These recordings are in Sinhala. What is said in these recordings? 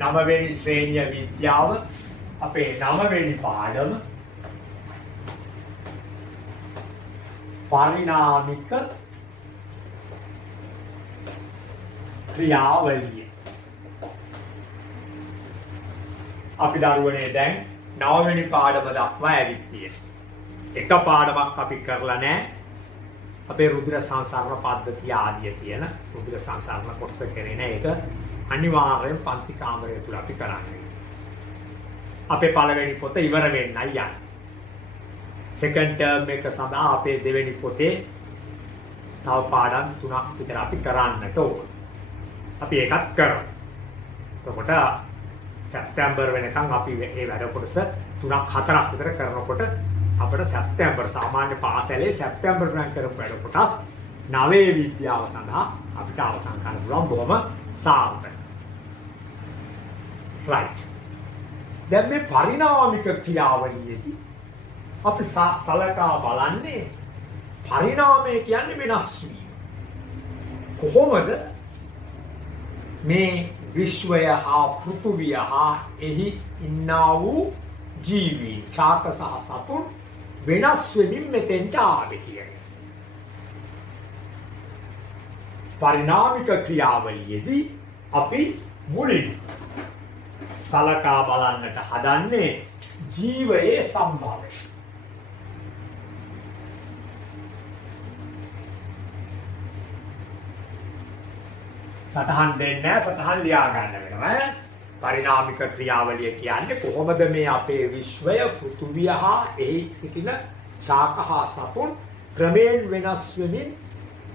නවවෙනි ශ්‍රේණිය විද්‍යාව අපේ නවවෙනි පාඩම පරිණාමික ක්‍රියාවලිය. අපි දරුවනේ දැන් නවවෙනි පාඩම දක්වා ඇවිත් තියෙනවා. එක පාඩමක් අපි කරලා නැහැ. අපේ රුධිර සංසරණ පද්ධතිය ආදිය කියන රුධිර සංසරණ කොටස කරේ නැහැ. ඒක අනිවාර්යෙන් පන්ති කාමරය තුල අපි කරන්නේ. අපේ පළවෙනි පොත ඉවර වෙන්නයි යන්නේ. සෙකන්ඩ් ටර්ම් එක සඳහා අපේ දෙවෙනි පොතේ තව පාඩම් 3ක් විතර අපි කරන්නට ඕන. අපි ඒකත් කරමු. එතකොට සැප්තැම්බර් වෙනකන් අපි මේ වැඩ කොටස 3ක් 4ක් විතර කරනකොට අපිට සැප්තැම්බර් සාමාන්‍ය පාසලේ සැප්තැම්බර් වෙනකන් කරපු වැඩ කොටස් 9 විද්‍යාව සඳහා අපිට අවසන් කරන්න පුළුවන් බොහොම සාර්ථක. right. දැන් මේ පරිණාමික ක්‍රියාවලියේදී අපි සලකා බලන්නේ පරිණාමය කියන්නේ වෙනස් වීම. කොහොමද මේ විශ්වය හා පෘථුවිය හා එහි ඉන්නා වූ ජීවීන් ශාක සහ සතුන් වෙනස් වෙමින් මෙතෙන්ට ආවේ කියන්නේ. පරිණාමික ක්‍රියාවලියේදී අපි මුලින් සලකා බලන්නට හදන්නේ ජීවයේ සම්භවය. සටහන් දෙන්නේ සටහන් ලියා ගන්න වෙනවා. පරිණාමික ක්‍රියාවලිය කියන්නේ කොහොමද මේ අපේ විශ්වය පෘථුවිය හා එහි සිටින ශාක හා සතුන් ක්‍රමයෙන් වෙනස් වෙමින්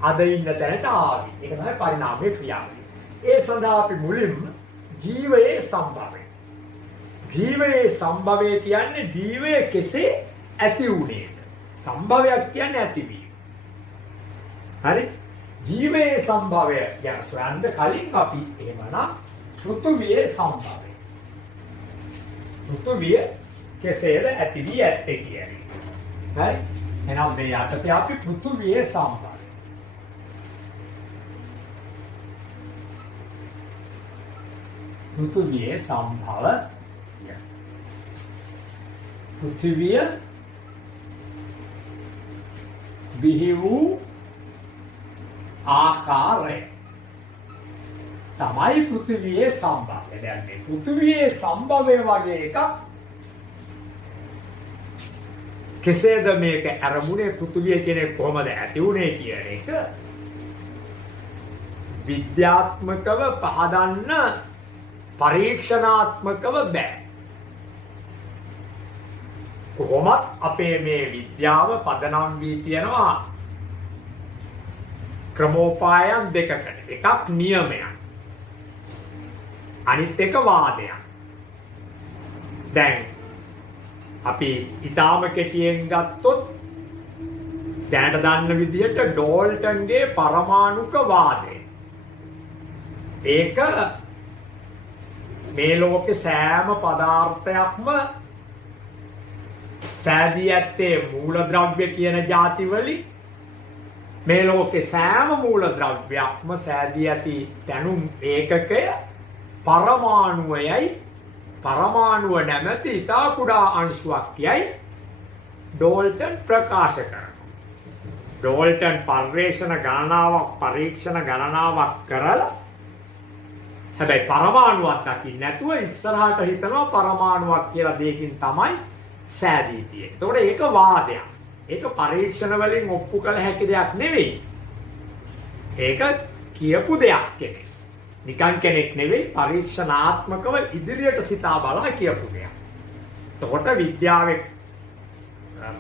අද ඉන්න තැනට ආවේ. ඒක තමයි පරිණාමික ක්‍රියාවලිය. ඒ සඳහා අපි මුලින්ම ජීවයේ සම්භවය. ජීවයේ සම්භවය කියන්නේ ජීවය කෙසේ ඇති වුණේද? සම්භවයක් කියන්නේ ඇතිවීම. හරි? ජීවයේ සම්භවය ගැන සොයන්න කලින් අපි එහෙමනම් පෘථුවියේ සම්භවය. පෘථුවිය කෙසේද ඇති වී ඇත්තේ කියන්නේ. හරි? එහෙනම් මේ යටතේ අපි පෘථුවියේ සම්භවය. පෘථුවියේ සම්භවය. පෘථිවිය බිහි වූ ආකාරය තමයි පෘථිවියේ සම්භවය. දැන් මේ පෘථිවියේ සම්භවය වගේ එකක් කෙසේද මේක අරමුණේ පෘථිවිය කෙනෙක් කොහොමද ඇති වුණේ කියන එක විද්‍යාත්මකව පහදන්න පරීක්ෂණාත්මකව බෑ. කොහොමත් අපේ මේ විද්‍යාව පදනම් වී තියෙනවා ක්‍රමෝපායන් දෙකකට. එකක් නියමයක්. අනිත් එක වාදයක්. දැන් අපි ඊටාම කෙටියෙන් ගත්තොත් දැනට දන්න විදිහට ඩෝල්ටන්ගේ පරමාණුක වාදය. ඒක මේ ලෝකේ සෑම පදාර්ථයක්ම සෑදී ඇත්තේ මූලද්‍රව්‍ය කියන ಜಾති වලින් මේ ලෝකේ සෑම මූලද්‍රව්‍යයක්ම සෑදී ඇති තැනුම් ඒකකය පරමාණුවයයි පරමාණුව නැමැති ඉතා කුඩා අංශුවක් යයි ඩෝල්ටන් ප්‍රකාශ කරනවා. ඩෝල්ටන් පරීක්ෂණ ගණනාවක් කරලා හැබැයි පරමාණුවක් දකින්න නැතුව ඉස්සරහට හිතනවා පරමාණුවක් කියලා දෙයකින් තමයි සෑදී තියෙන්නේ. ඒතකොට ඒක වාදයක්. ඒක පරීක්ෂණ වලින් ඔප්පු කළ හැකි දෙයක් නෙවෙයි. ඒක කියපු දෙයක් කෙනෙක්. නිකන් කෙනෙක් නෙවෙයි පරීක්ෂණාත්මකව ඉදිරියට සිතා බලා කියපු දෙයක්. එතකොට විද්‍යාවේ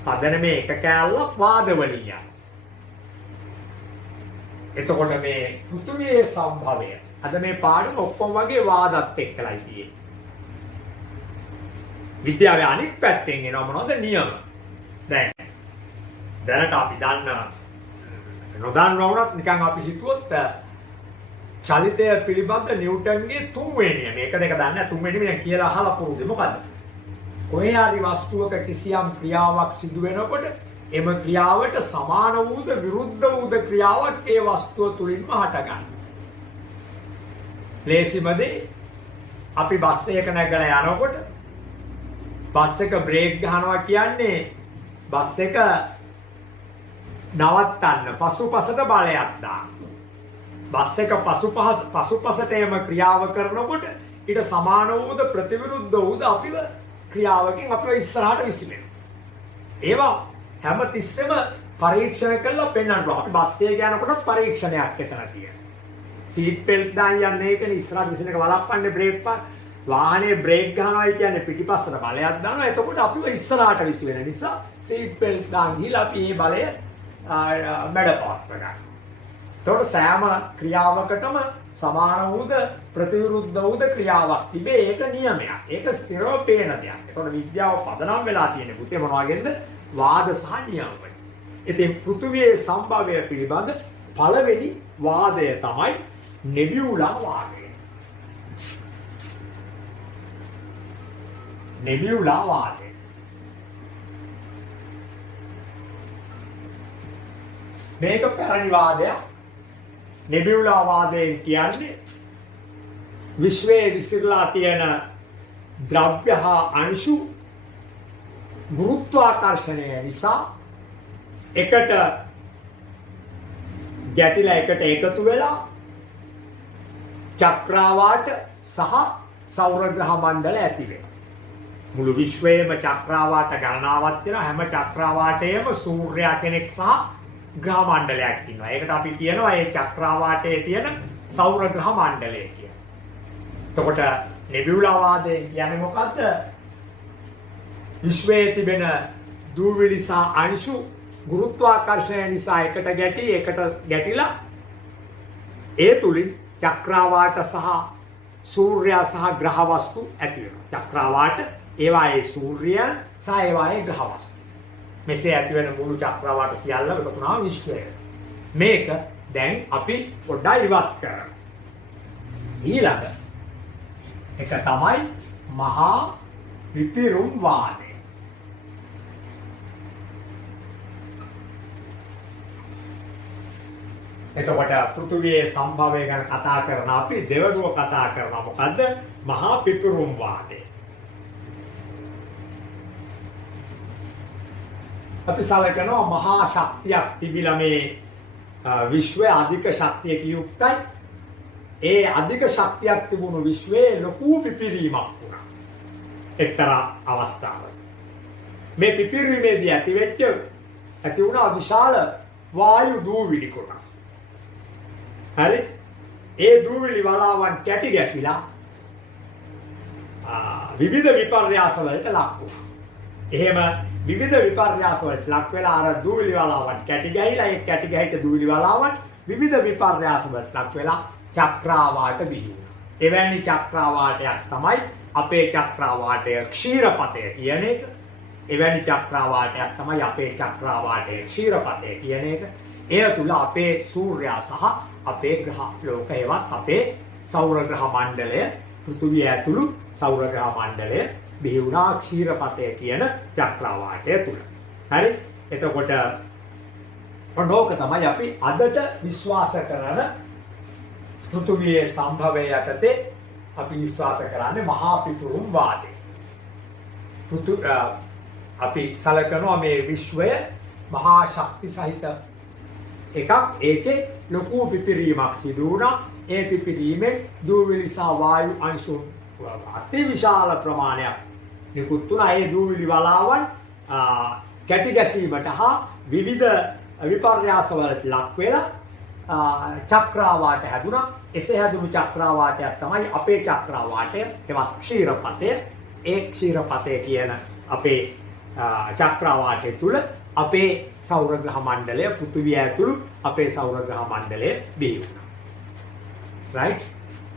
පදනමේ එක කෑල්ලක් වාද වලින් යනවා. එතකොට මේ පෘථිවියේ සම්භවය අද මේ පාඩම ඔක්කොම වගේ වාදත් එක්කලයි තියෙන්නේ. විද්‍යාවේ අනිත් පැත්තෙන් එනවා මොනවද නියම. දැනට අපි දන්න නොදන්නවා වුණත් නිකන් අපි හිතුවොත් චලිතය පිළිබඳ නිව්ටන්ගේ තුන්වෙනි නියම. මේක දෙක දන්නේ තුන්වෙනි නියම කියලා අහලා පුරුදු. මොකද්ද? කොහේ හරි වස්තුවක කිසියම් ක්‍රියාවක් සිදු වෙනකොට එම ක්‍රියාවට සමාන වූද විරුද්ධ වූද ක්‍රියාවක් ඒ වස්තුව තුලින්ම හටගන්නවා. ලේසිම දේ අපි බස් එක නැගලා යනකොට බස් එක බ්‍රේක් ගහනවා කියන්නේ බස් එක නවත්තන්න පසුපසට බලයක් දාන්න. බස් එක පසුපසට එම ක්‍රියාව කරනකොට ඊට සමාන වූද ප්‍රතිවිරුද්ධ වූද අපිව ක්‍රියාවකින් අපිව ඉස්සරහට විසිරෙනවා. ඒවා හැම තිස්සෙම පරීක්ෂණ කරලා පෙන්වන්න ඕන. අපි බස් එකේ යනකොට පරීක්ෂණයක් එතන තියෙනවා. සීට් බෙල්ට් දාන් යන්නේ ඒකනේ ඉස්සරහට විසින එක වළක්වන්නේ බ්‍රේක් පාර. වාහනේ බ්‍රේක් ගහනවායි කියන්නේ පිටිපස්සට බලයක් දානවා. එතකොට අපිව ඉස්සරහට විසි වෙන නිසා සීට් බෙල්ට් දාන් ගිහලා අපි මේ බලය මැඩපවත් කරගන්නවා. එතකොට සෑම ක්‍රියාවකටම සමාන වූද ප්‍රතිවිරුද්ධ වූද ක්‍රියාවක් තිබේ. ඒක නියමයක්. ඒක ස්ථිරව පේන දෙයක්. එතකොට විද්‍යාව පදනම් වෙලා තියෙන පුතේ මොනවාගෙන්ද? වාද සහ නියම වලින්. ඉතින් පෘථිවියේ සම්භවය පිළිබඳ පළවෙනි වාදය තමයි නෙබියුලා වාදය. නෙබියුලා වාදය. මේක පැරණි වාදයක්. නෙබියුලා වාදයෙන් කියන්නේ විශ්වයේ විසිරලා තියෙන ද්‍රව්‍ය හා අංශු ගුරුත්වාකර්ෂණය නිසා එකට ගැටිලා එකට එකතු වෙලා චක්‍රාවාට සහ සෞර ග්‍රහ මණ්ඩල ඇති වෙනවා. මුළු විශ්වයේම චක්‍රාවාට ගණනාවක් තියෙනවා. හැම චක්‍රාවාටයේම සූර්යයා කෙනෙක් සහ ග්‍රහ මණ්ඩලයක් ඉන්නවා. ඒකට අපි කියනවා මේ චක්‍රාවාටයේ තියෙන සෞර ග්‍රහ මණ්ඩලය කියලා. එතකොට නෙබියුලා වාදය කියන්නේ මොකද්ද? විශ්වයේ තිබෙන දූවිලි සහ අංශු ගුරුත්වාකර්ෂණය නිසා එකට ගැටිලා ඒ තුලින් චක්‍රාවාට සහ සූර්යයා සහ ග්‍රහ වස්තු ඇති වෙනවා. චක්‍රාවාට ඒවායේ සූර්යයන් සහ ඒවායේ ග්‍රහ වස්තු. මෙසේ ඇති වෙන මුළු චක්‍රාවාට සියල්ලම එකතු වුණාම විශ්වය. මේක දැන් අපි පොඩ්ඩක් ඉවත් කරමු. ඊළඟ එක තමයි මහා විපිරුම් වාදය. එතකොට පෘථිවියේ සම්භවය ගැන කතා කරන අපි දෙවනුව කතා කරනවා මොකද්ද? මහා පිපිරුම් වාදය. අපි සලකනවා මහා ශක්තියක් තිබිලා මේ විශ්වයේ අධික ශක්තියක යුක්තයි. ඒ අධික ශක්තියක් තිබුණු විශ්වයේ ලොකු පිපිරීමක් වුණා. එක්තරා අවස්ථාවක. මේ පිපිරීමේදී ඇති වුණා විශාල වායු දූවිලි කොටස්. හරි? ඒ දූවිලි වලාවන් කැටි ගැසිලා විවිධ විපර්යාස වලට ලක් වුණා. එහෙම විවිධ විපර්යාස වලට ලක් වෙලා අර දූවිලි වලාවන් කැටි ගහිලා ඒ කැටි ගහිච්ච දූවිලි වලාවන් විවිධ විපර්යාස වලට ලක් වෙලා චක්‍රාවාට බිහි වුණා. එවැනි චක්‍රාවාටයක් තමයි අපේ චක්‍රාවාටය ක්ෂීරපතය කියන එක. එවැනි චක්‍රාවාටයක් තමයි අපේ චක්‍රාවාටයේ ක්ෂීරපතය කියන එක. එය තුල අපේ සූර්යයා සහ අපේ ග්‍රහ ලෝක හේවත් අපේ සෞර ග්‍රහ මණ්ඩලය පෘථිවිය ඇතුළු සෞර ග්‍රහ මණ්ඩලය බිහි වුණා ක්ෂීරපතය කියන චක්‍රාවාටය තුල. හරි? එතකොට ඔනෝක තමයි අපි අදට විශ්වාස කරන පෘථිවියේ සම්භවය යටතේ අපි විශ්වාස කරන්නේ මහා පිපිරුම් වාදය. අපි සලකනවා මේ විශ්වය මහා ශක්ති සහිත එකක්. ඒකේ ලොකු පිපිරීමක් සිදු වුණා. ඒ පිපිරීමෙන් දූවිලි සහ වායු අංශු අතිවිශාල ප්‍රමාණයක් නිකුත් වුණා. ඒ දූවිලි වලාවන් කැටි ගැසීමට හා විවිධ විපර්යාස වලට ලක් වෙලා චක්‍රාවාට හැදුණා. එසේ හැදුණු චක්‍රාවාටයක් තමයි අපේ චක්‍රාවාටය. ඒවත් ක්ෂීරපතය. ඒ ක්ෂීරපතය කියන අපේ චක්‍රාවාටය තුල අපේ සෞර ග්‍රහ මණ්ඩලය පෘථිවිය ඇතුළු අපේ සෞර ග්‍රහ මණ්ඩලය බිහි වුණා. රයිට්?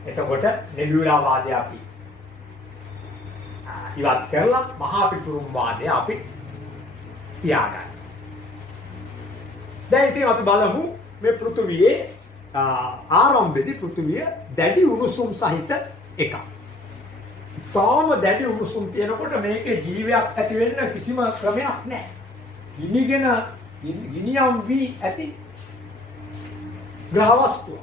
එතකොට නෙබියුලා වාදය අපි ඉවත් කරලා මහා පිපිරුම් වාදය අපි තියාගන්න. දැන් ඉතින් අපි බලමු මේ පෘථිවියේ ආරම්භයේදී පෘථිවිය දැඩි උණුසුම් සහිත එකක්. තාම දැඩි උණුසුම් තියෙනකොට මේකේ ජීවයක් ඇති වෙන්න කිසිම ක්‍රමයක් නැහැ. ගිනියම් වී ඇති ග්‍රහ වස්තුව.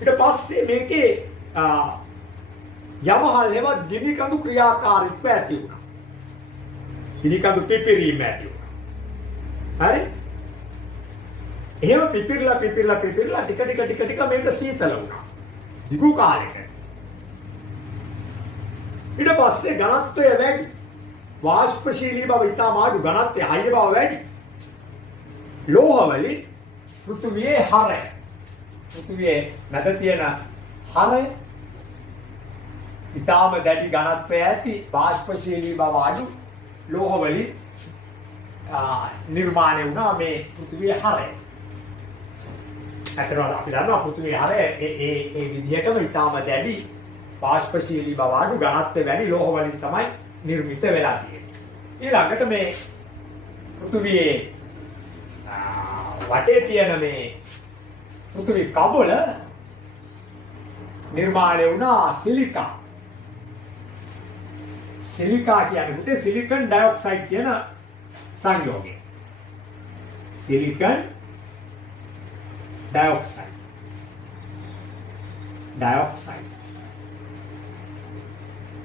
ඊට පස්සේ මේකේ යමහල්ලෙම ගිනි කඳු ක්‍රියාකාරීත්වය ඇති වුණා. ගිනි කඳු පිපිරීම ඇති වුණා. හරි? එහෙම පිපිරලා ටික මේක සීතල වුණා. දිගු කාලයක. ඊට පස්සේ ඝනත්වය වැඩි. වාෂ්පශීලී බව ඉතාම අඩු, ඝනත්වය හයිය බව වැඩි. ලෝහ වලින් පෘථිවියේ හරය. පෘථිවියේ මැද තියෙන හරය ඉතාම දැඩි ඝනත්වය ඇති, වාෂ්පශීලී බව අඩු ලෝහ වලින් නිර්මාණය වුණා මේ පෘථිවියේ හරය. අතරවල අපි දන්නවා පෘථිවියේ හරය ඒ විදිහටම ඉතාම දැඩි, වාෂ්පශීලී බව අඩු, ඝනත්වය වැඩි ලෝහ වලින් තමයි නිර්මිත වෙලා තියෙන්නේ. ඊළඟට මේ පෘථිවියේ වටේ තියෙන මේ පෘථිවි කබල නිර්මාණය වුණා සිලිකා. සිලිකා කියන්නේ සිලිකන් ඩයොක්සයිඩ් කියන සංයෝගය. Silicon dioxide.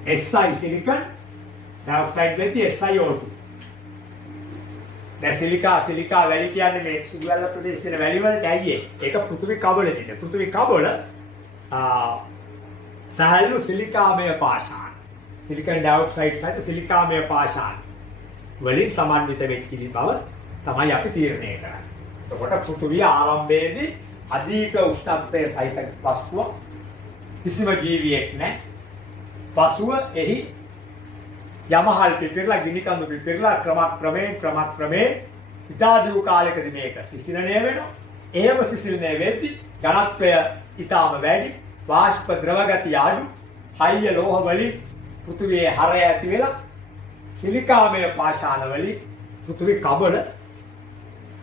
SI silicon dioxide වෙද්දී SiO2. දැන් සිලිකා වැලි කියන්නේ මේ සුදු වැල්ල ප්‍රදේශයේ වැලි වලට ඇයි ඒක පෘථිවි කබලේ තියෙන. පෘථිවි කබල සහල්ු සිලිකාමය පාෂාණ. සිලිකන් ඩයොක්සයිඩ් සහිත සිලිකාමය පාෂාණ වලින් සමන්විත වෙච්ච බව තමයි අපි තීරණය කරන්නේ. එතකොට පෘථිවිය ආරම්භයේදී අධික උෂ්ණත්වයේ සහිත වස්තුව කිසිම ජීවියෙක් නැහැ. පසුව එහි යමහල් පිපිරලා ගිනි කඳු පිපිරලා ක්‍රමක්‍රමයෙන් ඉතාදීව කාලයකදී මේක සිසිලණය වෙනවා. එහෙම සිසිලණය වෙද්දී ඝනත්වය ඉතාම වැඩි, වාෂ්ප ද්‍රව ගතිය අඩු, හයිය ලෝහ වලින් පෘථිවියේ හරය ඇති වෙලා සිලිකාමය පාෂාණ වලින් පෘථිවි කබල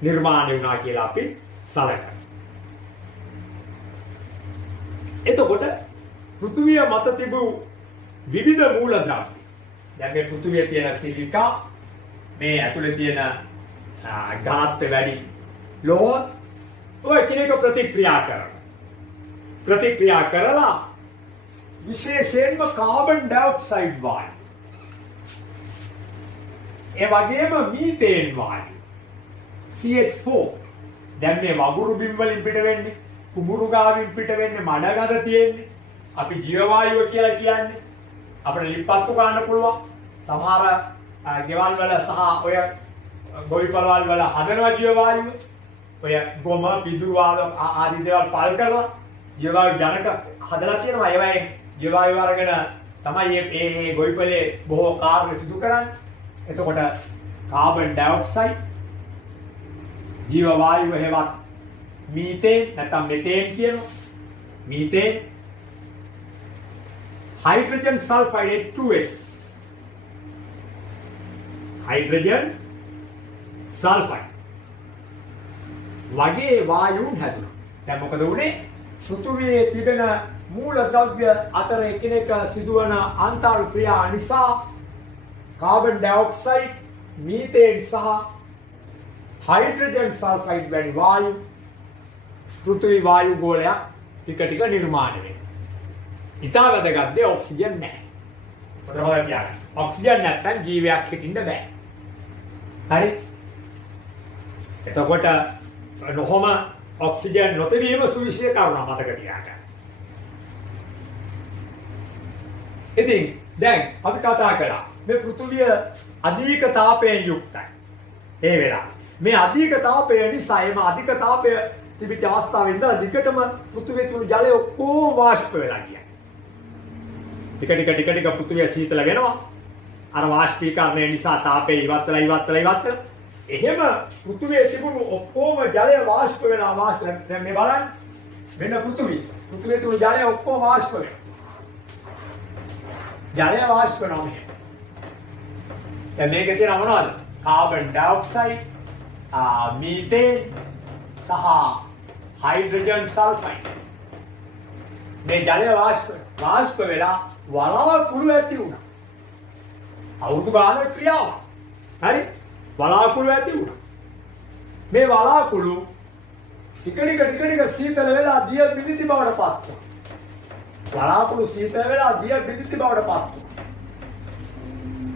නිර්මාණය වුණා කියලා අපි සලකනවා. එතකොට පෘථිවිය මත තිබූ විවිධ මූලද්‍රව්‍ය, දැන් මේ පෘථිවියේ තියෙන සිලිකා, මේ ඇතුලේ තියෙන ඝනත්වය වැඩි ලෝහ, ඔය කෙනෙක් ප්‍රතික්‍රියා කරලා විශේෂයෙන්ම කාබන් ඩයොක්සයිඩ් වායු, ඒ වගේම මීතේන් වායු CH4, දැන් මේ වගුරු බිම් වලින් පිට වෙන්නේ, කුඹුරු ගාවින් පිට වෙන්නේ, මඩගඳ තියෙන්නේ, අපි ජීව වායුව කියලා කියන්නේ. අපිට ලිප්පත්තු ගන්න පුළුවන්. සමහර ගෙවල් වල සහ ඔය ගොවිපළවල් වල හදනවා ජීව වායුව. ඔය ගොම පිදුරු ආදී දේවල් පල් කරලා ජීව වායු ජනක හදලා තියෙනවා. ඒවයි ජීව වායුව අරගෙන තමයි මේ ගොවිපළේ බොහෝ කාර්ය සිදු කරන්නේ. එතකොට කාබන් ඩයොක්සයිඩ්, ජීව වායුව හේවත් මීතේන් නැත්නම් මෙතේන් කියනවා. Methane, hydrogen sulfide H2S, hydrogen sulfide වගේ වායුන් හැදුණා. දැන් මොකද වුනේ? පෘථිවියේ තිබෙන මූලද්‍රව්‍ය අතර එකිනෙක සිදුවන අන්තර් ක්‍රියා නිසා කාබන් ඩයොක්සයිඩ්, මීතේන් සහ හයිඩ්‍රජන් සල්ෆයිඩ් වැනි වායු පෘථිවි වායු ගෝලයක් ටික නිර්මාණය වෙනවා. ඉතා වැදගත් දේ ඔක්සිජන් නැහැ. කොහොමද කියන්නේ? ඔක්සිජන් නැත්නම් ජීවයක් හිටින්න බෑ. හරි? එතකොට නොහොම ඔක්සිජන් නොතිබීම සුවිශේෂ කරුණක් මතක තියාගන්න. ඉතින් දැන් අපි කතා කරා මේ පෘථිවිය අධික තාපයෙන් යුක්තයි. ඒ වෙලාවේ මේ අධික තාපය නිසා එම අධික තාපය තිබිච්ච අවස්ථාවේ ඉඳලා දිගටම පෘථිවියේ තිබුණු ජලය ඔක්කොම වාෂ්ප වෙලා ගියා. ටික පෘථිවිය සීතල වෙනවා. අර වාෂ්පීකරණය නිසා තාපය ඉවත් වෙලා. එහෙම පෘථිවියේ තිබුණු ඔක්කොම ජලය වාෂ්ප වෙලා දැන් මේ බලන්න. වෙන පෘථිවියේ තිබුණු ජලය ඔක්කොම වාෂ්ප වෙනවා. ජලය වාෂ්ප වෙනවා මේ. දැන් මේකේ තියෙන මොනවද? කාබන් ඩයොක්සයිඩ්, මීතේන් සහ හයිඩ්‍රජන් සල්ෆයිඩ්. මේ ජලය වාෂ්ප වෙලා වලාකුළු ඇති වුණා. අවුරුදු ගානක ක්‍රියාවක්. හරි? වලාකුළු ඇති වුණා. මේ වලාකුළු ටික සීතල වෙලා දිය පිළිති බවට පත් වුණා. වලාකුළු සීතල වෙලා දිය බිඳිති බවට පත් වුණා.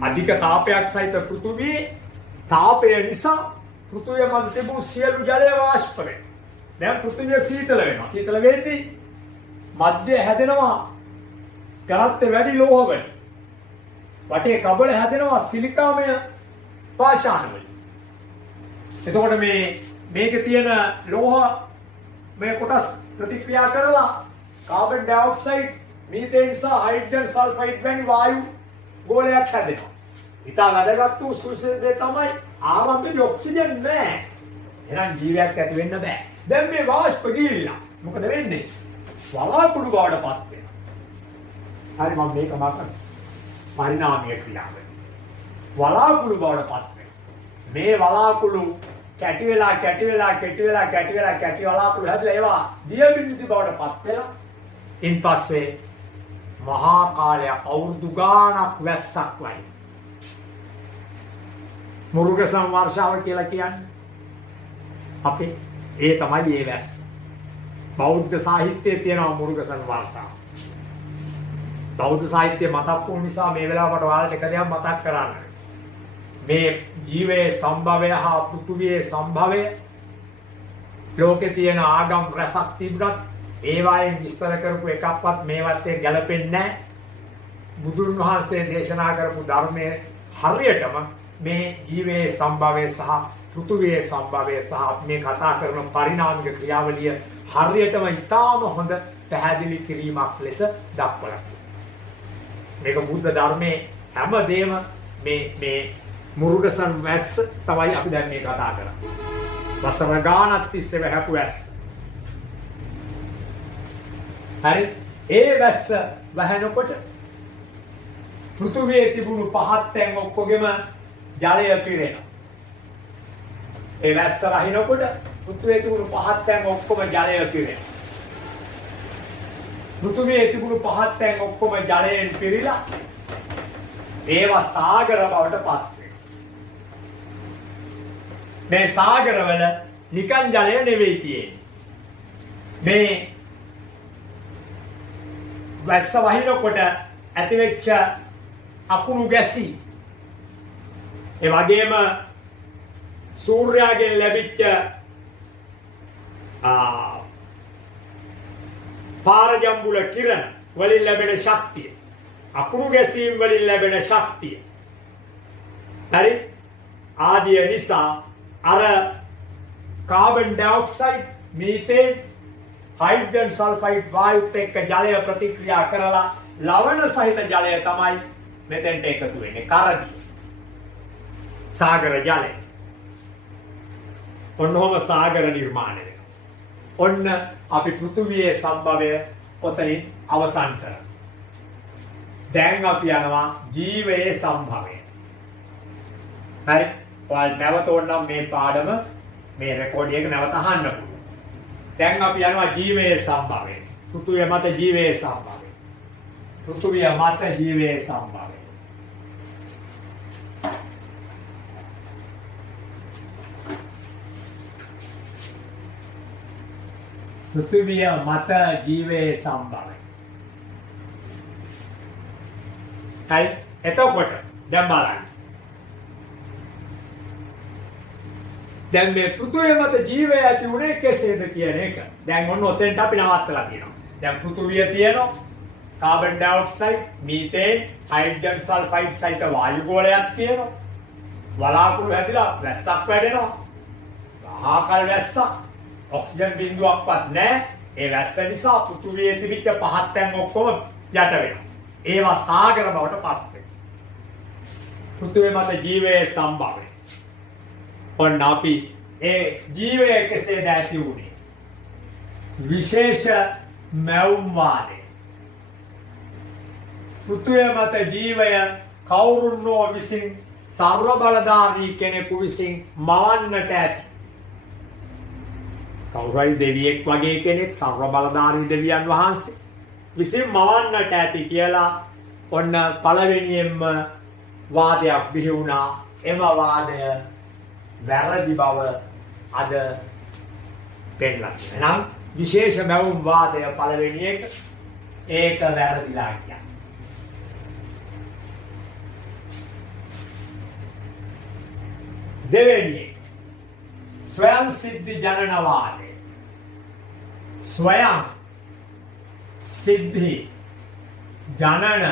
අධික තාපයක් සහිත පෘථුවියේ තාපය නිසා පෘථුවිය මත තිබූ සියලු ජලය වාෂ්ප වෙනවා. දැන් පෘථුවිය සීතල වෙනවා. සීතල වෙද්දී මධ්‍ය හැදෙනවා ඝනත්වය වැඩි ලෝහ වලින්. වටේ කබල හැදෙනවා සිලිකාමය පාෂාණ වලින්. එතකොට මේකේ තියෙන ලෝහ මේ කොටස් ප්‍රතික්‍රියා කරලා කාබන් ඩයොක්සයිඩ්, මීතේන් සහ හයිඩ්‍රජන් සල්ෆයිඩ් වැනි වායු ගෝලයක් හැදෙනවා. ඉතා වැදගත් වූ සුවිශේෂ දේ තමයි ආරම්භයේ ඔක්සිජන් නැහැ. එහෙනම් ජීවයක් ඇති වෙන්න බෑ. දැන් මේ වාෂ්ප ගිහිල්ලා මොකද වෙන්නේ? වලාකුළු බවට පත් වෙනවා. හරි මම මේක මතක පරිණාමීය ක්‍රියාවලිය. වලාකුළු බවට පත් වෙනවා. මේ වලාකුළු කැටි වෙලා වලාකුළු හැදලා ඒවා දිය බිඳිති බවට පත් වෙලා ඉන්පස්සේ මහා කාලය අවුරුදු ගාණක් වැස්සක් වයි. මුරුගසන් වර්ෂාව කියලා කියන්නේ අපේ ඒ තමයි ඒ වැස්ස. බෞද්ධ සාහිත්‍යයේ තියෙනවා මුරුගසන් වර්ෂාව. බෞද්ධ සාහිත්‍යය මතක් වුන නිසා මේ වෙලාවට ඔයාලට එක දෙයක් මතක් කරන්න. මේ ජීවයේ සම්භවය හා පෘථුවියේ සම්භවය ලෝකේ තියෙන ආගම් රසක් තිබුණත් ඒවායෙන් විස්තර කරපු එකක්වත් මේවත් ගැලපෙන්නේ නැහැ. බුදුන් වහන්සේ දේශනා කරපු ධර්මයේ හරියටම මේ ජීවයේ සම්භවය සහ පෘථුවියේ සම්භවය සහ මේ කතා කරන පරිණාමික ක්‍රියාවලිය හරියටම ඉතාම හොඳ පැහැදිලි කිරීමක් ලෙස දක්වලා තියෙනවා. මේක බුද්ධ ධර්මයේ හැමදේම මේ මුරුගසන් වැස්ස තමයි අපි දැන් මේ කතා කරන්නේ. වසර ගානක් තිස්සේ වැහපු වැස්ස. හරි ඒ වැස්ස වහනකොට පෘථුවියේ තිබුණු පහත් තැන් ඔක්කොගෙම ජලය පිරෙනවා. ඒ වැස්ස රහිනකොට පෘථුවියේ තිබුණු පහත් තැන් ඔක්කොම ජලය පිරෙනවා. පෘථුවියේ තිබුණු පහත් තැන් ඔක්කොම ජලයෙන් පිරීලා ඒවා සාගර බවට පත් වෙනවා. මේ සාගරවල නිකන් ජලය නෙවෙයි තියෙන්නේ. මේ වැස්ස වහිනකොට ඇතිවෙච්ච අකුණු ගැසි ඒ වගේම සූර්යාගෙන් ලැබිච්ච පාරජම්බුල කිරණ වලින් ලැබෙන ශක්තිය, අකුණු ගැසීම් වලින් ලැබෙන ශක්තිය හරි ආදිය නිසා අර carbon dioxide, methane, hydrogen sulphide වායුත් එක්ක ජලය ප්‍රතික්‍රියා කරලා ලවණ සහිත ජලය තමයි මෙතෙන්ට එකතු වෙන්නේ. කරදිය. සාගර ජලය. ඔන්නෝම සාගර නිර්මාණය වෙනවා. ඔන්න අපි පෘථුවියේ සම්භවය ඔතනින් අවසන් කරා. දැන් අපි යනවා ජීවයේ සම්භවය. හරි. ඔයාලා නැවත ඕනනම් මේ පාඩම මේ රෙකෝඩින් එක නැවත අහන්න පුළුවන්. දැන් අපි යනවා ජීවයේ සම්භවය. පෘථුවිය මත ජීවයේ සම්භවය. පෘථුවිය මත ජීවයේ සම්භවය. පෘථුවිය මත ජීවයේ සම්භවය. හරි. එතකොට දැන් බලන්න. දැන් මේ පෘථුවිය මත ජීවය ඇති උනේ කෙසේද කියන එක. දැන් ඔන්න ඔතෙන්ට අපි නවත්තලා තියෙනවා. දැන් පෘථුවිය තියෙනවා carbon dioxide, methane, hydrogen sulphide සහිත වායු ගෝලයක් තියෙනවා. වලාකුළු හැදිලා වැස්සක් වැඩෙනවා. ආකල් වැස්සක්. ඔක්සිජන් බිඳුවක්වත් නැහැ. ඒ වැස්ස නිසා පෘථුවියේ තිබිච්ච පහත් තැන් ඔක්කොම යට වෙනවා. ඒවා සාගර බවට පත් වෙනවා. පෘථුවිය මත ජීවයේ සම්භවය. ඔන්න අපි ඒ ජීවය කෙසේද ඇති වුණේ? විශේෂ මැවුම් වාදය. පෘථුවිය මත ජීවය කවුරුන්නෝ විසින් සර්ව බලධාරී කෙනෙකු විසින් මවන්නට ඇති. කවුරුහරි දෙවියෙක් වගේ කෙනෙක්, සර්ව බලධාරී දෙවියන් වහන්සේ විසින් මවන්නට ඇති කියලා ඔන්න පළවෙනියෙන්ම වාදයක් බිහි වුණා. එම වාදය වැරදි බව අද පෙන්නලා තියෙනවා. විශේෂ මැවුම් වාදය පළවෙනි එක. ඒක වැරදිලා කියන්නේ. දෙවෙනි ස්වයං සිද්ධි ජනනවාදය. ස්වයං සිද්ධි ජනන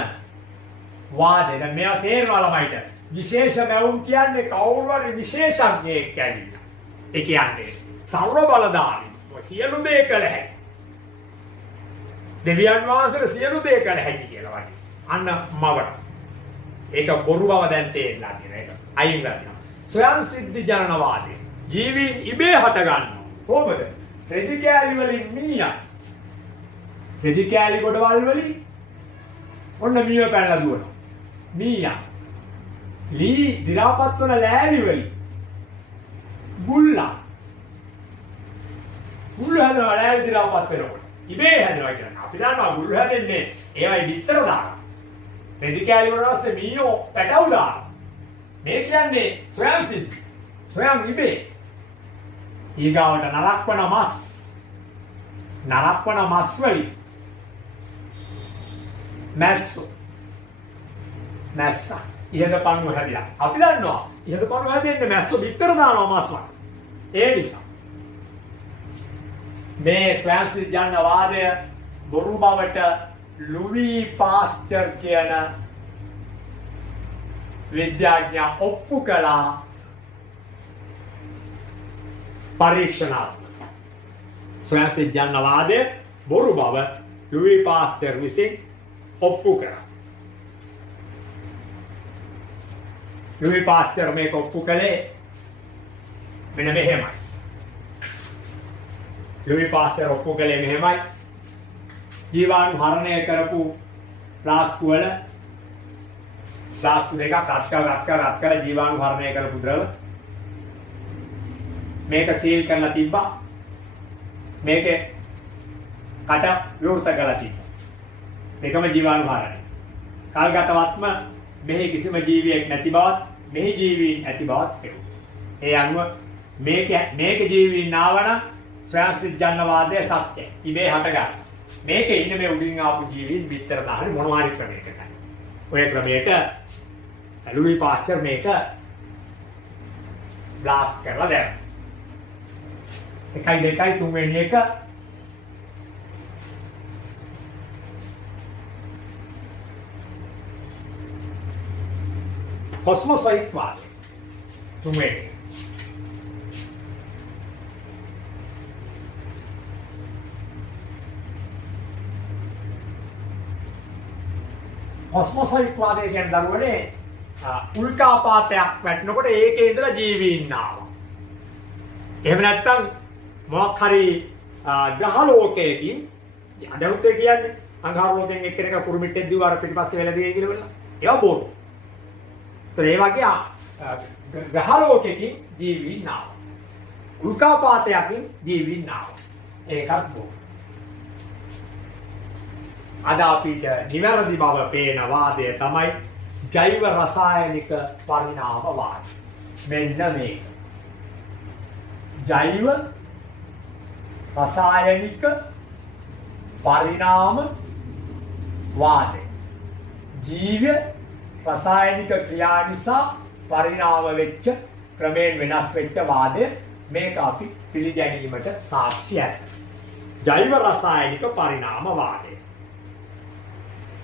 වාදය. දැන් මේවා තේරෙනවා ළමයිට. විශේෂ මැවුම් කියන්නේ කවුරු හරි විශේෂඥයෙක් ඇවිල්ලා. ඒ කියන්නේ සර්ව බලධාරී. සියලු දේ කළ හැකි. දෙවියන් වහන්සේට සියලු දේ කළ හැකි කියලා වගේ. අන්න මවට. ඒක බොරු බව දැන් තේරෙලා තියෙන එක. අයින් කරනවා. ස්වයං සිද්ධි ජනනවාදය. ජීවීන් ඉබේ හට ගන්නවා. කොහොමද? රෙදි කෑලි වලින් මීයා. රෙදි කෑලි ගොඩවල් වලින් ඔන්න මීයා පැනලා දුවනවා. මීයා. ලී දිරාපත් වන ලෑලි වලින් බුල්ලා. බුල්ල හැදෙනවා ලෑලි දිරාපත් වෙනකොට. ඉබේ හැදෙනවා කියන්නේ. අපි දන්නවා බුල්ල හැදෙන්නේ ඒවයි විතර දානවා. රෙදි කෑලි වල රස්සේ මීයෝ පැටවු දානවා. මේ කියන්නේ ස්වයං සිද්ධි. ස්වයං ඉබේ. ඊගාවට නරක්වන මස්. නරක්වන මස් වලින් මැස්සෝ. මැස්සා. ඉහළ පණුව හැදිලා. අපි දන්නවා ඉහළ පණුව හැදෙන්නේ මැස්සෝ විතර දානවා මස්ලා. ඒ නිසා මේ ස්වයං සිද්ධි ජනනවාදය බොරු බවට ලුවී පාස්චර් කියන විද්‍යාඥයා ඔප්පු කළා පරීක්ෂණාත්මක. ස්වයං සිද්ධි ජනනවාදය බොරු බව ලුවී පාස්චර් විසින් ඔප්පු කළා. ලුවී පාස්චර් මේක ඔප්පු කළේ මෙන්න මෙහෙමයි. ලුවී පාස්චර් ඔප්පු කළේ මෙහෙමයි. ජීවාණු හරණය කරපු ෆ්ලාස්කු වල ෆ්ලාස්කු දෙකක් රත් කරලා ජීවාණු හරණය කරපු ද්‍රව මේක සීල් කරලා තිබ්බා. මේකේ කට විවෘත කරලා තිබ්බා. දෙකම ජීවාණු හරණය. කාලගතවත්ම මෙහි කිසිම ජීවියෙක් නැති බවත් මෙහි ජීවීන් ඇති බවත් පෙවුවා. ඒ අනුව මේක ජීවීන් ආවන ස්වයං සිද්ධි ජනනවාදය සත්‍යයි. ඉබේ හටගන්න. මේකේ ඉන්න මේ උඩින් ආපු ජීවීන් විතර දාහරි මොනවා හරි ක්‍රමයකට. ඔය ක්‍රමයට ලුවී පාස්චර් මේක බ්ලාස්ට් කරලා දැම්මා. 1 2 3 වෙනි එක කොස්මොසොයිඩ් වාදය. 3 වෙනි කොස්මොසොයිඩ් වාදය කියන්නේ දරුවනේ උල්කාපාතයක් වැටෙනකොට ඒකේ ඉඳලා ජීවීන් ආවා. එහෙම නැත්නම් මොකක් හරි ග්‍රහලෝකයකින් අදහුත් කියන්නේ අඟහරුවකින් එක්කෙනෙක් කුරුමිට්ටෙක් දිව අර පිටිපස්සේ වෙලා දිගේ කියලා බලලා. ඒවා බොරු. ඒ වගේ ග්‍රහලෝකයකින් ජීවීන් ආවා. උල්කාපාතයකින් ජීවීන් ආවා. ඒකත් බොරු. අද අපිට නිවැරදි බව පේන වාදය තමයි ජෛව රසායනික පරිණාම වාදය. මෙන්න මේක. ජෛව රසායනික පරිණාම වාදය. ජීව රසායනික ක්‍රියා නිසා පරිණාම වෙච්ච ක්‍රමයෙන් වෙනස් වෙච්ච වාදය. මේක අපි පිළිගැනීමට සාක්ෂි ඇත. ජෛව රසායනික පරිණාම වාදය.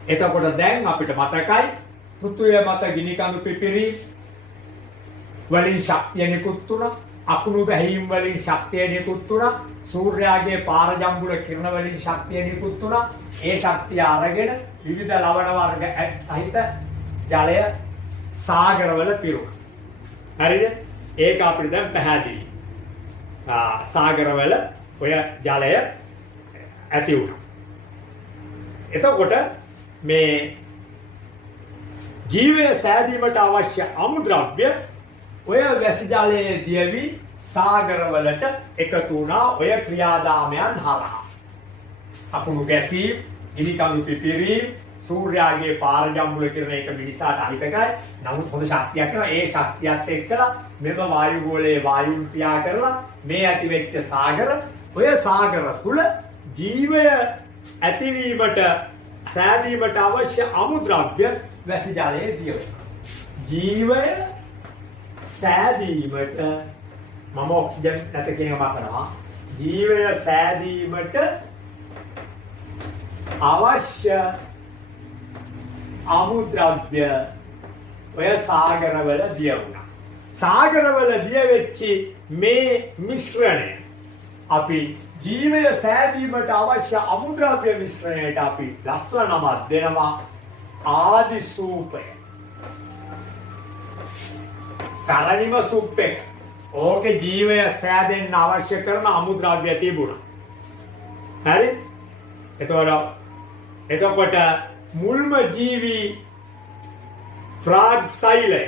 එතකොට දැන් අපිට මතකයි පෘථුවිය මත ගිනි කඳු පිපිරීම වලින් ශක්තිය නිකුත් වුණා. අකුණු බැහිම් වලින් ශක්තිය නිකුත් වුණා. සූර්යාගේ පාරජම්බුල කිරණ වලින් ශක්තිය නිකුත් වුණා. ඒ ශක්තිය අරගෙන විවිධ ලවණ වර්ග සහිත ජලය සාගරවල පිරුණා. හරිද? ඒක අපිට දැන් පැහැදිලි. සාගරවල ඔය ජලය ඇති වුණා. එතකොට මේ ජීවය සෑදීමට අවශ්‍ය අමුද්‍රව්‍ය ඔය වැසි ජලයේ දියවි සාගරවලට එකතු වුණා ඔය ක්‍රියාදාමයන් හරහා. අකුණු ගැසීම්, ගිනි කඳු පිපිරීම, සූර්යාගේ පාරජම්බුල කිරණ එක මිනිසාට අහිතකයි. නමුත් හොඳ ශක්තියක් කරලා ඒ ශක්තියත් එක්කලා මෙම වායු ගෝලයේ වායුන් ක්‍රියා කරලා මේ ඇතිවෙච්ච සාගර ඔය සාගර තුල ජීවය ඇතිවීමට සෑදීමට අවශ්‍ය අමුද්‍රව්‍ය වැසි ජලයේ දිය වෙනවා. ජීවය සෑදීමට මම ඔක්සිජන් නැත කියන එක කරනවා. ජීවය සෑදීමට අවශ්‍ය අමුද්‍රව්‍ය ඔය සාගරවල දිය වුණා. සාගරවල දිය වෙච්චි මේ මිශ්‍රණය අපි ජීවය සෑදීමට අවශ්‍ය අමුද්‍රව්‍ය මිශ්‍රණයට අපි ලස්සන නමක් දෙනවා ආදි සූපය. තරණිම සුප් එක. ඕකේ ජීවය සෑදෙන්න අවශ්‍ය කරන අමුද්‍රව්‍ය තිබුණා. හරි? එතකොට මුල්ම ජීවි ප්‍රාග්සෛලය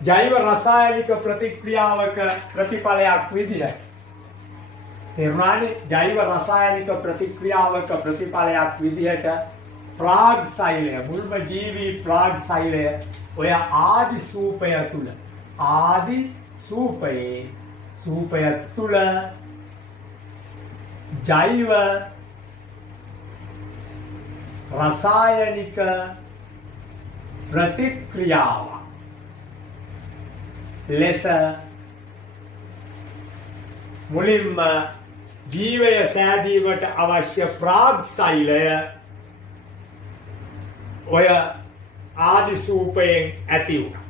ජෛව රසායනික ප්‍රතික්‍රියාවක ප්‍රතිඵලයක් විදිහට තේරුණානේ? ජෛව රසායනික ප්‍රතික්‍රියාවක ප්‍රතිඵලයක් විදිහට ප්‍රාග්සෛලය මුල්ම ජීවි ප්‍රාග්සෛලය ඔය ආදි සූපය තුල තුල ජෛව රසායනික ප්‍රතික්‍රියාව ලෙස මුලින්ම ජීවය සෑදීමට අවශ්‍ය ප්‍රාග්සෛලය ඔය ආදි සූපයෙන් ඇති වුණා.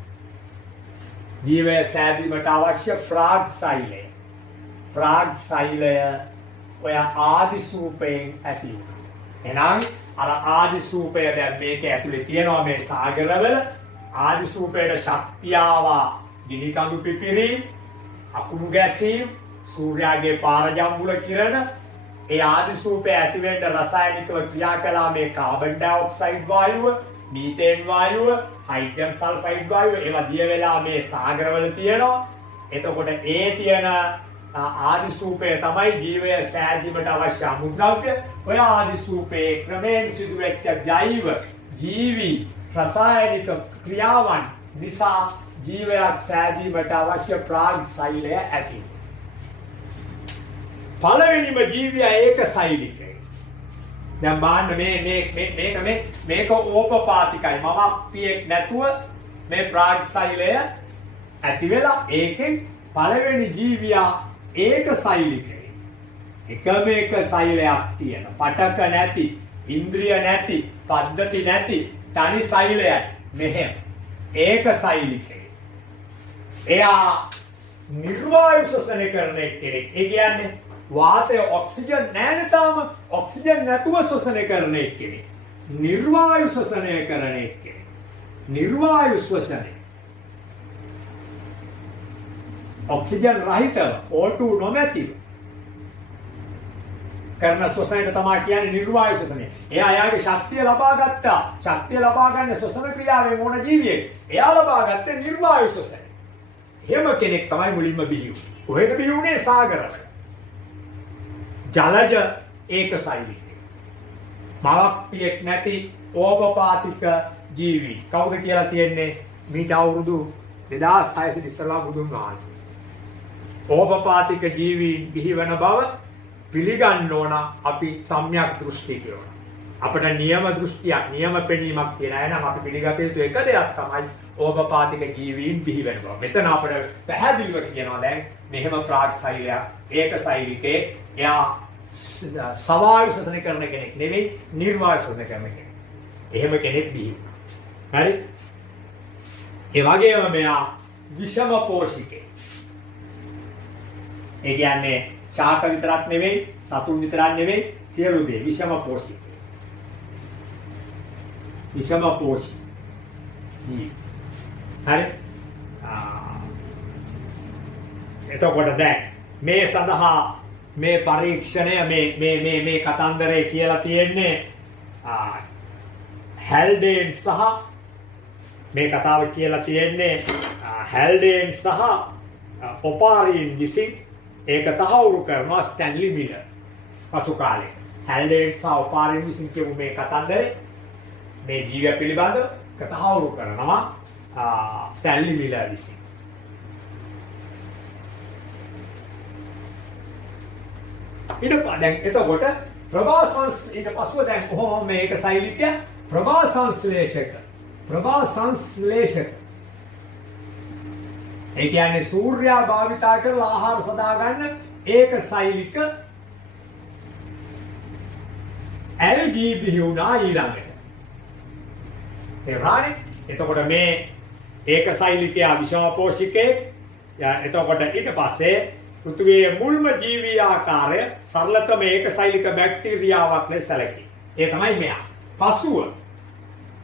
ජීවය සෑදීමට අවශ්‍ය ප්‍රාග්සෛලය ඔය ආදි සූපයෙන් ඇති වුණා. එහෙනම් අර ආදි සූපය දැන් මේක ඇතුලේ තියෙනවා මේ සාගරවල ආදි සූපයට ශක්තිය ආවා ගිනි කඳු පිපිරීම අකුණු ගැසීම් සූර්යාගේ පාරජම්බුල කිරණ ඒ ආදි සූපය ඇති වෙන්න රසායනිකව ක්‍රියා කළා මේ carbon dioxide වායුව methane වායුව hydrogen sulphide වායුව ඒවා දිය වෙලා මේ සාගරවල තියෙනවා. එතකොට ඒ තියෙන ආදි සූපය තමයි ජීවය සෑදීමට අවශ්‍ය අමුද්‍රව්‍ය. ඔය ආදි සූපයේ ක්‍රමයෙන් සිදුවෙච්ච ජෛව ජීවි රසායනික ක්‍රියාවන් නිසා ජීවයක් සෑදීමට අවශ්‍ය ප්‍රාග්සෛලය ඇති. පළවෙනිම ජීවියා ඒකසෛලිකයි. දැන් බලන්න මේක ඕපපාතිකයි. මමප්පියෙක් නැතුව මේ ප්‍රාග්සෛලය ඇති වෙලා ඒකෙන් පළවෙනි ජීවියා ඒකසෛලිකයි. එකම එක සෛලයක් තියෙන. පටක නැති, ඉන්ද්‍රිය නැති, පද්ධති නැති තනි සෛලයක් මෙහෙම. ඒකසෛලිකයි. එයා නිර්වායු ශ්වසනය කරන කෙනෙක්. ඒ කියන්නේ වාතය ඔක්සිජන් නැහැ තාම ඔක්සිජන් නැතුව ශ්වසනය කරන කෙනෙක්. නිර්වායු ශ්වසනය කරන කෙනෙක්. නිර්වායු ශ්වසනය. ඔක්සිජන් රහිතව O2 නොමැතිව කරන ශ්වසනයට තමයි කියන්නේ නිර්වායු ශ්වසනය. එයා එයාගේ ශක්තිය ලබා ගත්තා. ශක්තිය ලබා ගන්න ශ්වසන ක්‍රියාවේ මොන ජීවියෙක්? එයා ලබා ගත්තේ නිර්වායු ශ්වසනය. එහෙම කෙනෙක් තමයි මුලින්ම බිහි වුනේ. කොහෙද බිහි වුනේ? සාගරවල. ජලජ ඒකසෛලිකයි. මවක්පියෙක් නැති ඕපපාතික ජීවි. කවුද කියලා තියෙන්නේ? මීට අවුරුදු 2600 ඉස්සෙල්ලා බුදුන් වහන්සේ. ඕපපාතික ජීවීන් බිහිවන බව පිළිගන්න ඕන අපි සම්‍යක් දෘෂ්ටිකයෝ. අපිට නියම දෘෂ්ටියක්, නියම පෙනීමක් තියෙන අය නම් අපි පිළිගත යුතු එක දෙයක් තමයි ඕපපාතික ජීවීන් බිහිවෙන බව. මෙතන අපිට පැහැදිලිව කියනවා දැන් මෙහෙම ප්‍රාග්සෛලයක් ඒකසෛලිකේ එයා සවායු ශ්වසනය කරන කෙනෙක් නෙවෙයි නිර්වායු ශ්වසනය කරන කෙනෙක්. එහෙම කෙනෙක් බිහි වුණා. හරි? ඒ වගේම මෙයා විෂම පෝෂිකේ. ඒ කියන්නේ ශාක විතරක් නෙවෙයි, සතුන් විතරක් නෙවෙයි, සියලු දේ විෂම පෝෂිකේ. විෂම පෝෂි. හරි? එතකොට දැන් මේ සඳහා මේ පරීක්ෂණය මේ කතන්දරේ කියලා තියෙන්නේ හැල්ඩේන් සහ මේ කතාව කියලා තියෙන්නේ හැල්ඩේන් සහ ඔපාරින් විසින් ඒක තහවුරු කරනවා ස්ටැන්ලි මිලර් පසු කාලේ. හැල්ඩේන් සහ ඔපාරින් විසින් කියපු මේ කතන්දරේ මේ ජීවය පිළිබඳව තහවුරු කරනවා ස්ටැන්ලි මිලර් විසින්. ඊට දැන් එතකොට ඊට පස්ව දැන් කොහොම මේක සෛලිකය ප්‍රභා සංශ්ලේෂක ඒ කියන්නේ සූර්යයා භාවිතා කරලා ආහාර සදා ගන්න ඒක සෛලික ඇල්ගී බිහි වුණා ඊළඟට. එරානේ එතකොට මේ ඒක සෛලිකයා විෂම පෝෂිකේ එතකොට ඊට පස්සේ පෘථිවියේ මුල්ම ජීවී ආකාරය සරලතම ඒක සෛලික බැක්ටීරියාවක් ලෙස සැලකේ. ඒ තමයි මෙයා. පසුව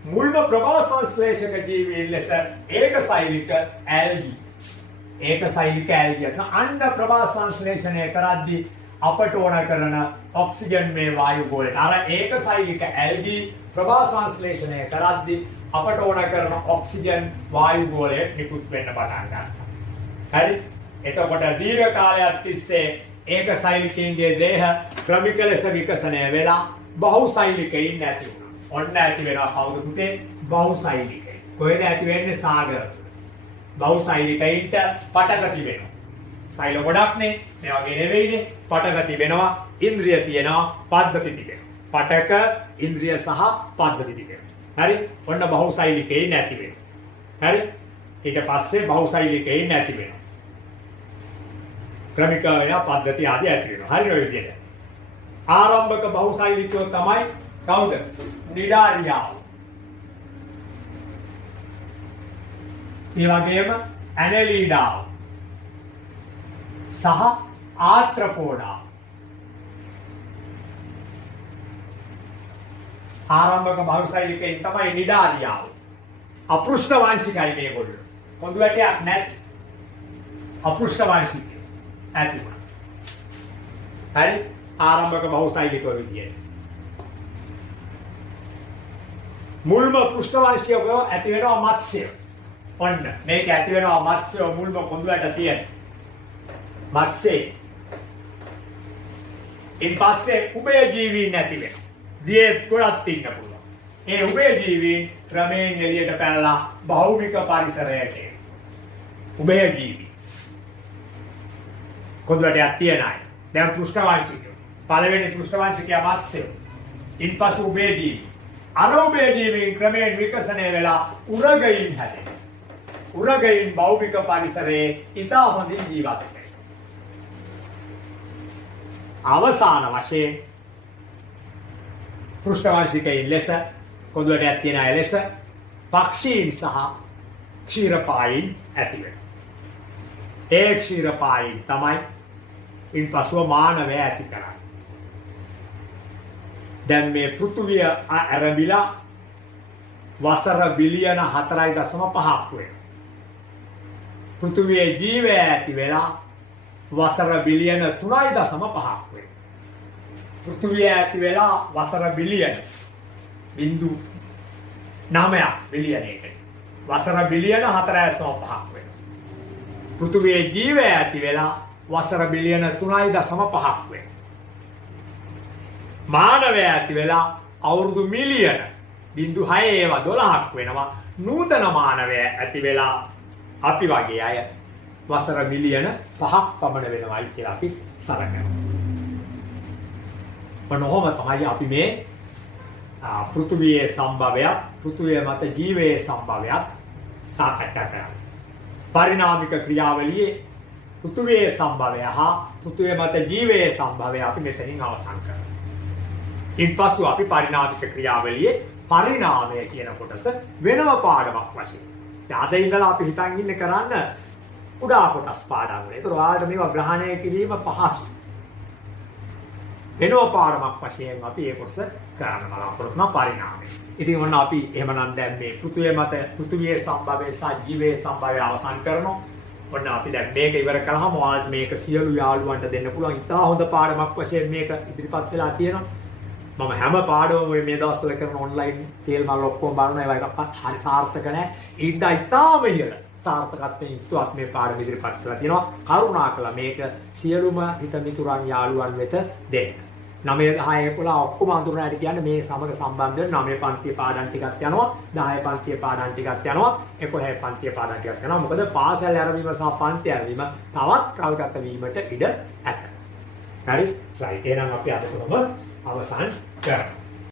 මුල්ම ප්‍රභා සංශ්ලේෂක ජීවීන් ලෙස ඒක සෛලික ඇල්ගී අන්න ප්‍රභා සංශ්ලේෂණය කරද්දී අපට ඕන කරන ඔක්සිජන් මේ වායු ගෝලයට අර ඒක සෛලික ඇල්ගී ප්‍රභා සංශ්ලේෂණය කරද්දී අපට ඕන කරන ඔක්සිජන් වායු ගෝලයට නිකුත් වෙන්න පටන් ගන්නවා. හරි? එතකොට දීර්ඝ කාලයක් තිස්සේ ඒක සෛලිකයින්ගේ දේහ ක්‍රමික ලෙස විකසනය වෙලා බහුසෛලිකයින් නැති වුණා. ඔන්න ඇති වෙනවා කවුද පුතේ? බහුසෛලිකයින්. කොහෙද ඇති වෙන්නේ? සාගර. බහුසෛලිකයින්ට පටගති වෙනවා. සෛල ගොඩක්නේ. මේ වගේ නෙවෙයිනේ. පටගති වෙනවා. ඉන්ද්‍රිය තියෙනවා. පද්ධති තිබෙනවා. පටක, ඉන්ද්‍රිය සහ පද්ධති තිබෙනවා. හරි? ඔන්න බහුසෛලිකයින් නැති වෙනවා. හරි? ඊට පස්සේ බහුසෛලිකයින් නැති වෙනවා. ක්‍රමික පද්ධති ආදී ඇති වෙනවා. හරි ඔය විදිහට. ආරම්භක බහුසෛලිකයෝ තමයි කවුද? නිඩාරියාව. ඒ වගේම ඇනලීඩාව සහ ආත්‍රපෝඩා. ආරම්භක බහුසෛලිකයින් තමයි නිඩාරියාව. අපෘෂ්ඨ වංශිකයි මේගොල්ලෝ. පොදු වැටයක් නැති. අපෘෂ්ඨ වංශික ඇති. හරි? ආරම්භක බහුසෛලිකව විදියට. මුල්ම පෘෂ්ඨවංශිකව ඇති වෙනවා මත්ස්‍ය. ඔන්න මේක ඇති වෙනවා මත්ස්‍ය මුල්ම කොඳුයට තියෙන. මත්ස්‍ය. ඊට පස්සේ උභයජීවීන් නැති වෙනවා. දියේ ගොඩක් ඉන්න පුළුවන්. ඒ උභයජීවීන් ක්‍රමයෙන් එළියට පැනලා භෞමික පරිසරයට එනවා. උභයජීවී කොඳුරටයක් තියෙන අය. දැන් පෘෂ්ඨවංශිකයෝ. පළවෙනි පෘෂ්ඨවංශිකයා මත්ස්‍ය. ඉන්පසු උභයජීවී. අර උභයජීවීන් ක්‍රමයෙන් විකසනය වෙලා උරගයින් හැදෙනවා. උරගයින් භෞමික පරිසරයේ ඉතා හොඳින් ජීවත් වෙනවා. අවසාන වශයෙන් පෘෂ්ඨවංශිකයින් ලෙස කොඳුරටයක් තියෙන අය ලෙස පක්ෂීන් සහ ක්ෂීරපායින් ඇති වෙනවා. ඒ ක්ෂීරපායින් තමයි ඉන්පසුව මානවය ඇති කරන්නේ. දැන් මේ පෘථුවිය ආරම්භිලා වසර බිලියන 4.5ක් වෙනවා. පෘථුවියේ ජීවය ඇති වෙලා වසර බිලියන 3.5ක් වෙනවා. පෘථුවිය ඇති වෙලා වසර බිලියන 0.9 බිලියනයකට. වසර බිලියන 4.5ක් වෙනවා. පෘථුවියේ ජීවය ඇති වෙලා වසර බිලියන 3.5ක් වෙනවා. මානවය ඇති වෙලා අවුරුදු මිලියන 0.6 වෙනවා. නූතන මානවය ඇති වෙලා අපි වගේ අය වසර මිලියන 5ක් පමණ වෙනවායි කියලා අපි සලකනවා. මොනෝම තමයි අපි මේ පෘථුවියේ සම්භවයත් පෘථුවිය මත ජීවයේ සම්භවයත් සාකච්ඡා කරන්නේ. පරිණාමික ක්‍රියාවලියේ පෘථුවියේ සම්භවය හා පෘථුවිය මත ජීවයේ සම්භවය අපි මෙතනින් අවසන් කරනවා. ඉන්පසු අපි පරිණාමික ක්‍රියාවලියේ පරිණාමය කියන කොටස වෙනම පාඩමක් වශයෙන්. අද ඉඳලා අපි හිතන් ඉන්නේ කරන්න කුඩා කොටස් පාඩම් වල. ඒතර ඔයාලට මේවා ග්‍රහණය කිරීම පහසු. වෙනම පාඩමක් වශයෙන් අපි මේ කොටස කරන්න බලාපොරොත්තු වෙන පරිණාමය. ඉතින් ඔන්න අපි එහෙමනම් දැන් මේ පෘථුවිය මත පෘථුවියේ සම්භවය සහ ජීවයේ සම්භවය අවසන් කරනවා. ඔන්න අපි දැන් මේක ඉවර කළාම ඔයාලට මේක සියලු යාළුවන්ට දෙන්න පුළුවන්. ඉතා හොඳ පාඩමක් වශයෙන් මේක ඉදිරිපත් වෙලා තියෙනවා. මම හැම පාඩමම මේ දවස්වල කරන ඔන්ලයින් තේල් මල් ඔක්කොම බලනවා. ඒවා එකක්වත් හරි සාර්ථක නැහැ. ඊට ඉතාම ඉහළ සාර්ථකත්වයෙන් යුක්තවත් මේ පාඩම ඉදිරිපත් කරලා තියෙනවා. කරුණාකරලා මේක සියලුම හිත මිතුරන් යාළුවන් වෙත දෙන්න. 9 10 11 ඔක්කොම අඳුරනට කියන්නේ මේ සමග සම්බන්ධ වෙන 9 පන්තියේ පාඩම් ටිකක් යනවා. 10 පන්තියේ පාඩම් ටිකක් යනවා. 11 පන්තියේ පාඩම් ටිකක් යනවා. මොකද පාසල් ආරම්භීම සහ පන්ති ආරම්භීම තවත් කාලගත වීමට ඉඩ ඇත. හරි රයිට් එහෙනම් අපි අද කොහොම අවසන් කරමු